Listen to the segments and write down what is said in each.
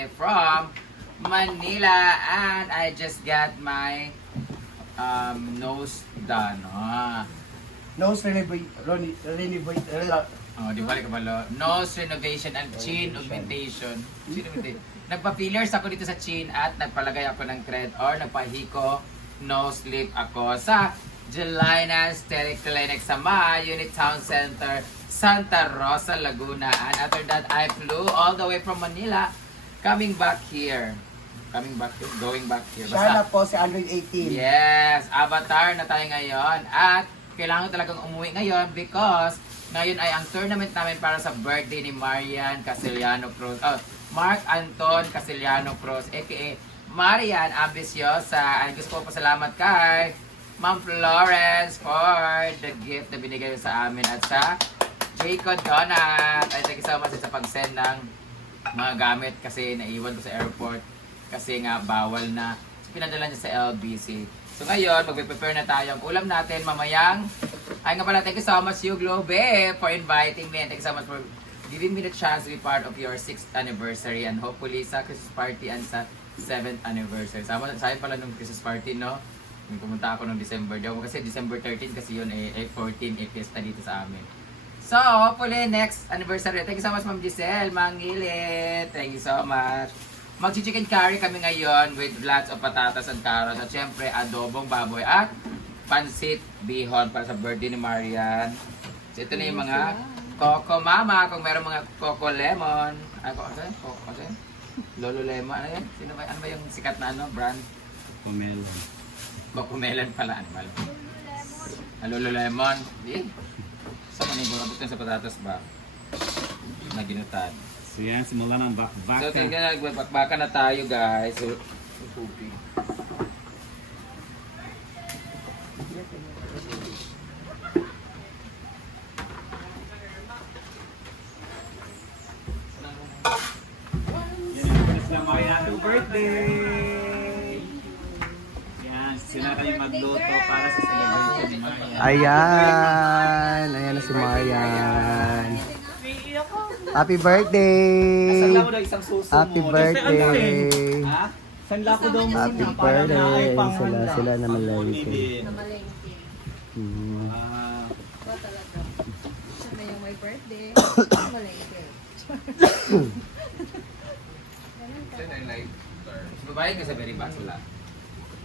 way from Manila. And I just got my nose done. Nose renovate. Oh, di balik ka malo. Nose renovation and chin augmentation. Nagpa-fillers ako dito sa chin at nagpalagay ako ng thread or nagpahiko nose lip ako sa Jelina Aesthetic Clinic sa Unit Town Center, Santa Rosa, Laguna. And after that, I flew all the way from Manila, going back here. Going back here. Siya na po si 118. Yes, avatar na tayo ngayon. At kailangan talagang umuwi ngayon because ngayon ay ang tournament namin para sa birthday ni Marian Casiliano Cruz. Mark Anton Casiliano Cruz, aka Marian Ambiciosa. And gusto ko pasalamat kay Ma'am Florence for the gift na binigay sa amin at sa Jacob Donat. Ay, thank you so much sa pag-send ng mga gamit kasi naiwan ko sa airport kasi nga bawal na. So, pinadala niya sa LBC. So ngayon, magpe-prepare na tayo ang ulam natin mamayang. Ay nga pala, thank you so much you Globe for inviting me and thank you so much for giving me the chance to be part of your 6th anniversary and hopefully sa Christmas party and sa 7th anniversary. Sa akin pala nung Christmas party, no? Pumunta ako nung December daw kasi December 13 kasi yun 14 fiesta dito sa amin. So, hopefully next anniversary. Thank you so much Ma'am Giselle, Mangilit. Thank you so much. Mag-chicken curry kami ngayon with lots of patatas and carrots at syempre adobong baboy at pansit bihon para sa birthday ni Marian. So, ito na yung mga Coco Mama, kung meron mga Coco Lemon. Ay, Coco Lolo Lemon. Ano yan? Ano ba yung sikat na brand? Pomelo. Coco Melon pala. Lolo Lemon. Di? So, manibulabot sa patatas ba? Na ginutan. So yan, simula ng bakbaka. So, tingnan na, bakbaka na tayo guys. So, tubig. Happy birthday! Yan, sila kayo magluto para sa celebration ni Marian. Ayan na si Marian. Happy birthday! Saan mo daw isang suso Happy mo? birthday! Ha? Saan ko daw mo? Happy birthday! Sila na malalito. Namalengke. Ah, Ba talaga? Siya na yung may birthday. Namalengke. Babayad ka sa Berry Box, wala.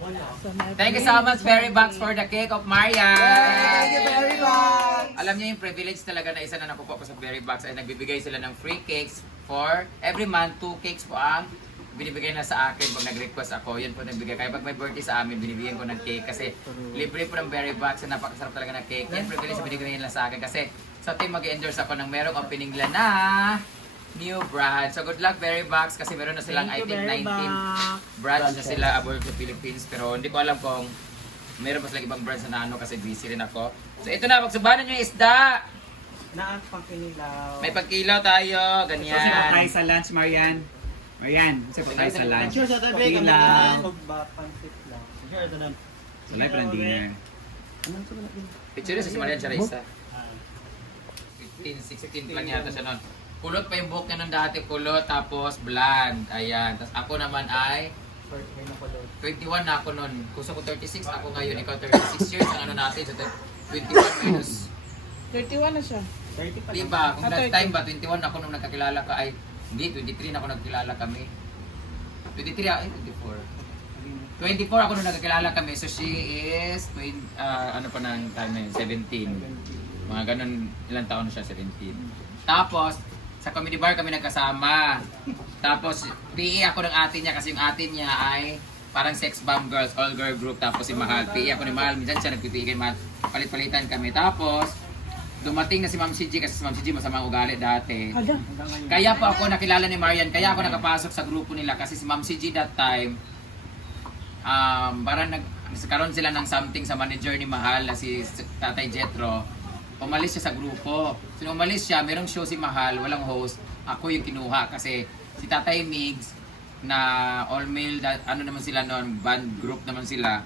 So, my Thank you so much, Berry Box, for the cake of Marian! Thank you very much! Alam niyo yung privilege talaga na isa na nakukuha ko sa Berry Box ay nagbibigay sila ng free cakes for every month. 2 cakes po ang binibigay na sa akin pag nag-request ako. Yun po nagbigay. Kaya pag may birthday sa amin, binibigyan ko ng cake kasi libre po ng Berry Box na napakasarap talaga ng cake. Yan privilege na binibigay nila sa akin kasi sa team mag-endorse ako ng merong opening nila na new brand. So good luck Berry Box kasi meron na silang I think 19 brands na sila abroad sa Philippines pero hindi ko alam kung meron pa silang ibang brands na ano kasi busy rin ako. So ito na, magsubanan nyo yung isda! Nakapagkinilaw. May pagkilaw tayo, so sino ganyan. kayo sa lunch, Marian? Marian, sino kayo sa lunch? Sure sa tabi, kami Kilaw. magbapansit lang. Sure, ito na. Wala pa ng dinner. Picture sa si Marian Charissa. 16 lang yata siya nun. Kulot pa yung buhok niya nun dati, kulot, tapos blonde. Ayan. Tapos ako naman ay 21 na ako nun. Gusto ko 36, ako ngayon. Ikaw 36 years ang ano natin. So 21 minus. 31 na siya. 30 pa lang. Diba? Kung that 30. time ba, 21 ako nung nagkakilala ka ay, hindi, 23 na ako nagkilala kami. 23 ay 24. 24 ako nung nagkakilala kami. So she is, ano pa ng time na yun, 17. Mga ganun, ilang taon na siya, 17. Tapos, sa comedy bar kami nagkasama. Tapos, PE ako ng ate niya kasi yung ate niya ay parang sex bomb girls, all girl group. Tapos si Mahal, PE ako ni Mahal. Minsan siya nagpipi kay Mahal. Palit-palitan kami. Tapos, dumating na si Ma'am CG kasi si Ma'am CG masamang ugali dati. Kaya po ako nakilala ni Marian. Kaya ako nakapasok sa grupo nila kasi si Ma'am CG that time, parang nagkaroon sila ng something sa manager ni Mahal na si Tatay Jetro. Umalis siya sa grupo. So nung umalis siya, merong show si Mahal, walang host. Ako yung kinuha kasi si Tatay Migs na all male, ano naman sila noon, band group naman sila.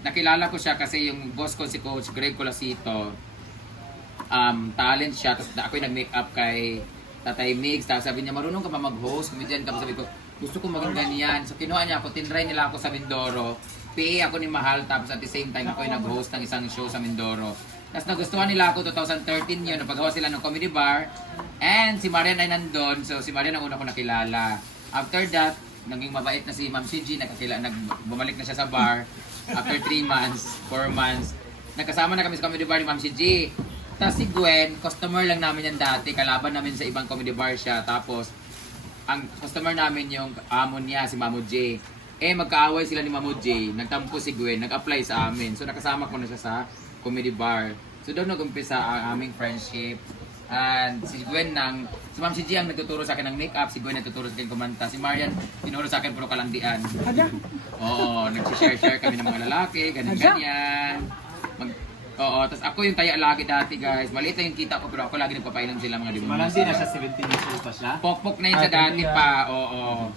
Nakilala ko siya kasi yung boss ko si Coach Greg Colasito, talent siya. Tapos ako yung nag-make up kay Tatay Mix. Tapos sabi niya, marunong ka ba mag-host? Comedian ka ba? Sabi ko, gusto ko maging ganyan. So kinuha niya ako, tinry nila ako sa Mindoro. PA ako ni Mahal, tapos at the same time ako yung nag-host ng isang show sa Mindoro. Tapos nagustuhan nila ako 2013 yun, napagawa sila ng comedy bar. And si Marian ay nandun, so si Marian ang una ko nakilala. After that, naging mabait na si Ma'am CG, bumalik na siya sa bar. After 3 months, 4 months, nagkasama na kami sa comedy bar ni Ma'am CG. Tapos si Gwen, customer lang namin yan dati, kalaban namin sa ibang comedy bar siya. Tapos, ang customer namin yung amo niya, si Mamo J. Magkaaway sila ni Mamo J, nagtampo si Gwen, nag-apply sa amin. So nakasama ko na siya sa comedy bar. So doon nag-umpisa ang aming friendship. And si Gwen si Ma'am CG ang nagtuturo sa akin ng makeup, si Gwen nagtuturo sa akin kumanta. Si Marian, tinuro sa akin puro kalandian. Oo, nag-share kami ng mga lalaki, ganyan-ganyan. Oo, tapos ako yung taya lagi dati guys. Maliit lang yung kita ko pero ako lagi nagpapainom sila mga demonyo. Malandi na siya, 17 years old pa siya. Pokpok na yun sa dati pa, oo.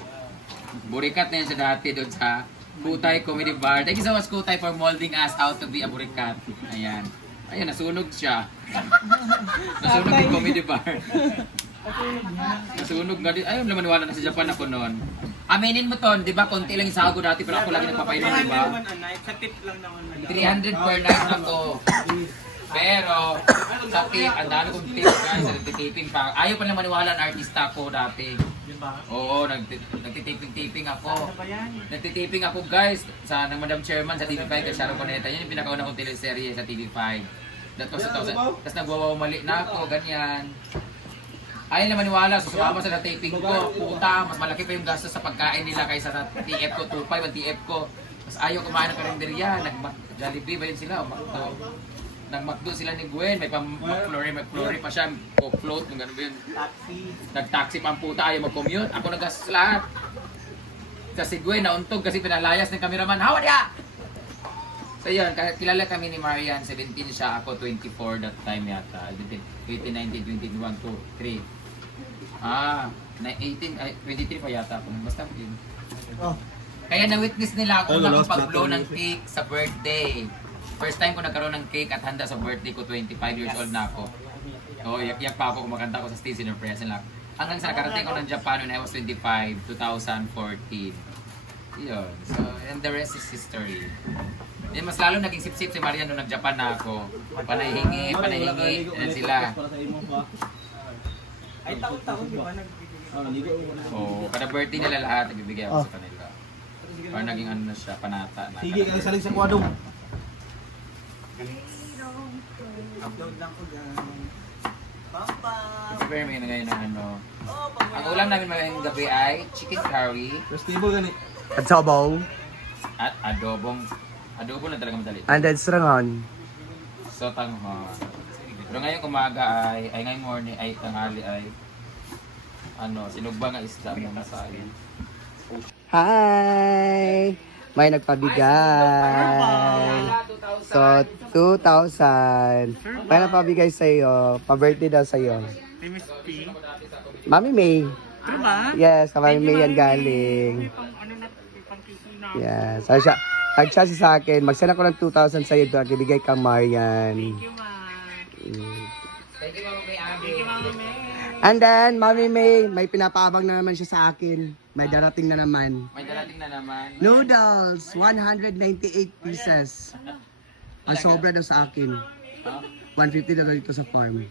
Burikat na yun sa dati doon sa Kutay Comedy Bar. Thank you so much Kutay for molding us out to be a burikat. Ayan. Ayun, nasunog siya. Nasunog yung Comedy Bar. Nasunog nga din. Ayun, maniwala na sa Japan ako noon. Aminin mo ton, di ba? Konti lang yung sago dati pero ako lagi nagpapainom, di ba? Sa tip lang naman. 300 per night na to. Pero, sa tip, ang dami kong tip guys, nagtitiping pa. Ayaw pa lang maniwala ang artista ko dati. Diba? Oo, nagtitiping ako. Ano ba yan? Nagtitiping ako guys sa ng Madam Chairman sa TV5 kay Sharon Cuneta. Yun yung pinakauna kong teleserye sa TV5. Tapos nagwawaw mali na ako, ganyan. Ayaw na maniwala, susumama sa taping ko. Puta, mas malaki pa yung gastos sa pagkain nila kaysa sa TF ko, 2.5 ang TF ko. Mas ayaw kumain ng karinderya, Jollibee ba yun sila o McDo? Nag-McDo sila ni Gwen, may McFlurry pa siya, o float, kung gano'n ba yun. Taxi. Nag-taxi pa ang puta, ayaw mag-commute. Ako nagastos lahat. Kasi Gwen nauntog kasi pinalayas ng cameraman, hawa niya! So yun, kilala kami ni Marian, 17 siya, ako 24 that time yata. 2019, 21, 2, 3. 23 pa yata ako. Basta yun. Oh. Kaya na-witness nila ako na pag-blow ng cake sa birthday. First time ko nagkaroon ng cake at handa sa birthday ko, 25 years old na ako. Oo, yak pa ako, kumakanta ko sa stage in the press. Hanggang sa nakarating ko ng Japan when I was 25, 2014. Yun. So, and the rest is history. Then, mas lalo naging sip-sip si Marian nung nag-Japan na ako. Panahingi. Yan sila. Ay, taon-taon di ba nagbibigay? Oo, kada birthday nila lahat, nagbibigay ako sa kanila. Parang naging ano na siya, panata na. Sige, kaya saling sa kwadong. Upload lang ko dyan. Papa! Prepare mo ngayon ng ano. Ang ulam namin ngayong gabi ay chicken curry Festival gani. At sabaw. at adobo na talaga madali. And then strangon. Sotang Pero ngayong umaga ay ngayong morning ay tanghali ay sinugba nga isda mo na sa akin. Hi! May nagpabigay. So, 2,000. May nagpabigay sa'yo. Pa-birthday daw sa'yo. Mami May. Yes, Mami May yan galing. Yes. Nag-chat siya sa akin. Mag-send ako ng 2,000 sa'yo. Doon, ibigay ka Marian. Thank you, Mama May Abi. And then, Mami May, may pinapaabang na naman siya sa akin. May darating na naman. May darating na naman. Noodles, 198 pieces. Ang sobra daw sa akin. 150 daw dito sa farm.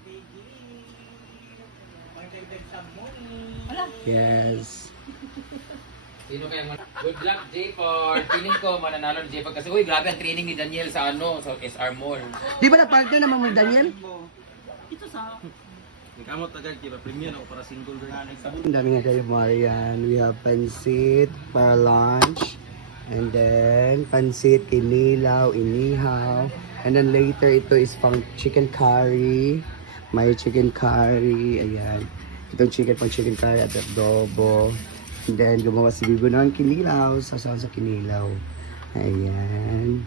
Yes. Sino kaya good luck, J4. Feeling ko mananalo ni J4 kasi uy, grabe ang training ni Daniel sa sa SR Mall. Di ba na-partner naman mo, Daniel? Kamot agad kaya premium ako para single girl. Ang dami nga kayo, Marian. We have pansit para lunch. And then, pansit, kinilaw, inihaw. And then later, ito is pang chicken curry. May chicken curry. Ayan. Itong pang chicken curry at adobo. And then, gumawa si Bibo ng kinilaw. Sasaw sa kinilaw. Ayan.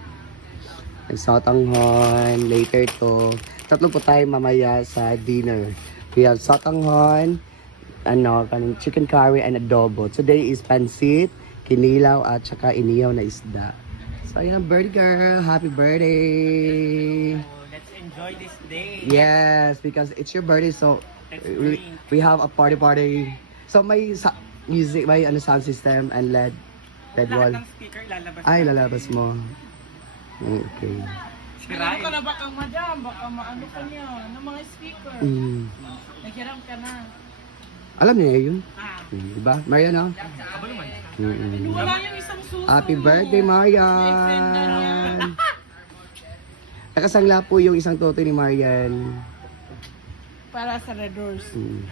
Nagsatanghon. Later to. Tatlo po tayo mamaya sa dinner. We have satanghon, kanang chicken curry and adobo. Today is pansit, kinilaw at saka inihaw na isda. So, ayan ang birthday girl. Happy birthday! Let's enjoy this day. Yes, because it's your birthday, so Let's we, drink. we have a party. So may music, may sound system and LED wall. Lahat ng speaker lalabas. Ay, natin. lalabas mo. Okay. Sirain. Ano ka na baka madam, baka maano ka niya ng mga speaker. Naghiram ka na. Alam niya yun. Ah, Diba? Marian, no? wala yung isang suso. Happy birthday, Marian! Nakasangla po yung isang toto ni Marian. Para sa Red Doors. Mm.